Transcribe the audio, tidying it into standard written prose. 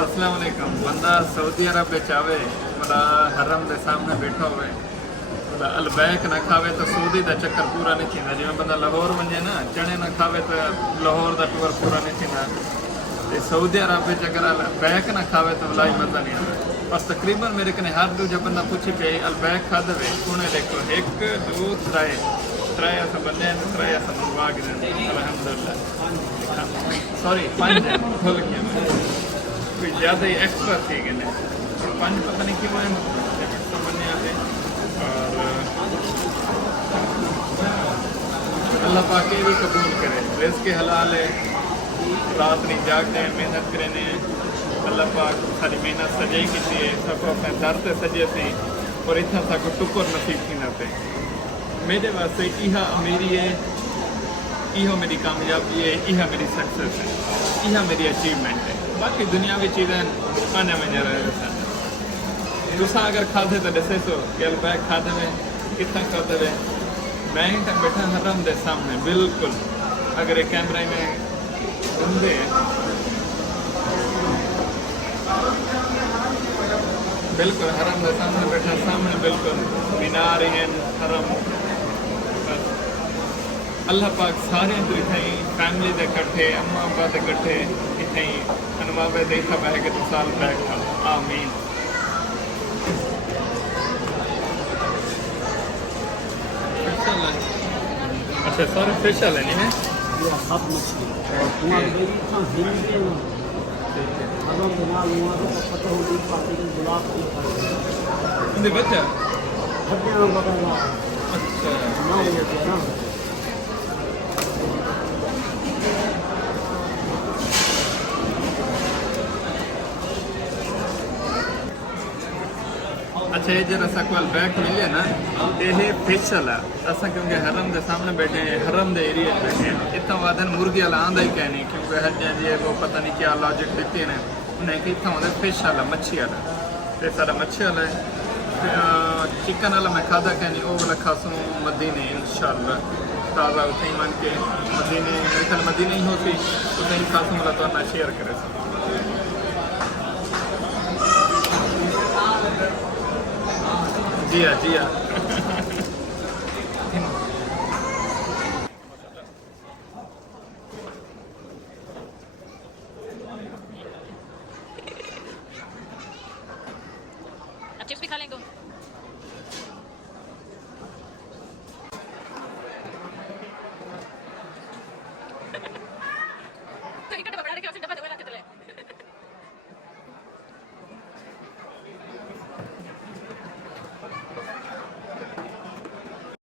अस्सलाम वालेकुम। बंदा सऊदी अरब में चावे मतलब हरम के सामने बैठा हुए मतलब अलबैक ना खावे तो सऊदी का चक्कर पूरा नहीं थींदा। जिवें बंदा लाहौर वञे ना चने ना खावे तो लाहौर का टूर पूरा नहीं थींदा। ते सऊदी अरब में अगर अलबैक ना खावे तो इलाही मज़ा नहीं आता। बस तकरीबन मेरे कने हर दूजा बंदा पुछी पे अलबैक खाधे उन्हें देखो 1 2 3 अस बंदे त्रै अस मंगवा के अल्हम्दुलिल्लाह सॉरी 5 भूल गया मैं कोई ज़्यादा ही एक्स्ट्रा थी गए 5 पता नहीं क्यों बने आते। और अल्लाह पाक ये भी कबूल करे रिज़्क़ के हलाल है रात नहीं जागते हैं मेहनत करें अल्लाह पाक सारी मेहनत सजे की सबको अपने दर से सजे सी और इतना सबको टुकर नसीब थी ना पे मेरे वास्ते इहा मेरी है इहो मेरी कामयाबी है इहा मेरी सक्सेस है इहा मेरी अचीवमेंट है। बाकी दुनियावी चीज़ें आने में रहे तुसा अगर खाधे तो दसे तो कि अलबैक खाधे में कितना खाधे में मैं ही तक बैठा हरम के सामने बिल्कुल अगर एक कैमरे में घूमते बिल्कुल हरम के सामने बैठा सामने बिल्कुल मीनार हैं हरम अल्लाह पाक सारे तो इतना ही फैमिली के कट्ठे अम्मा अब्बा के कट्ठे इतना ही अनुभव देखा बह के तो साल बैक था आमीन। अच्छा सारे स्पेशल है नहीं सब मछली और गुलाब बच्चा अच्छा अच्छा ये जरा सा कोई बैक मिले ना ये फेशल है असा क्योंकि हरम के सामने बैठे हैं हरम के एरिया बैठे हैं इतना वादन मुर्गी वाला आंदा ही कहनी क्योंकि हज जी वो पता नहीं क्या लॉजिक देते हैं उन्हें कि इतना होता फिश वाला मच्छी वाला तो सारा मच्छी वाला है चिकन वाला मैं खादा कहनी वो वाला खासूँ मदीने इंशाल्लाह ताज़ा उसे ही मन के मदीने मेरे ख्याल मदीने ही होती उसे ही खासूँ वाला तो ना शेयर करे जी हाँ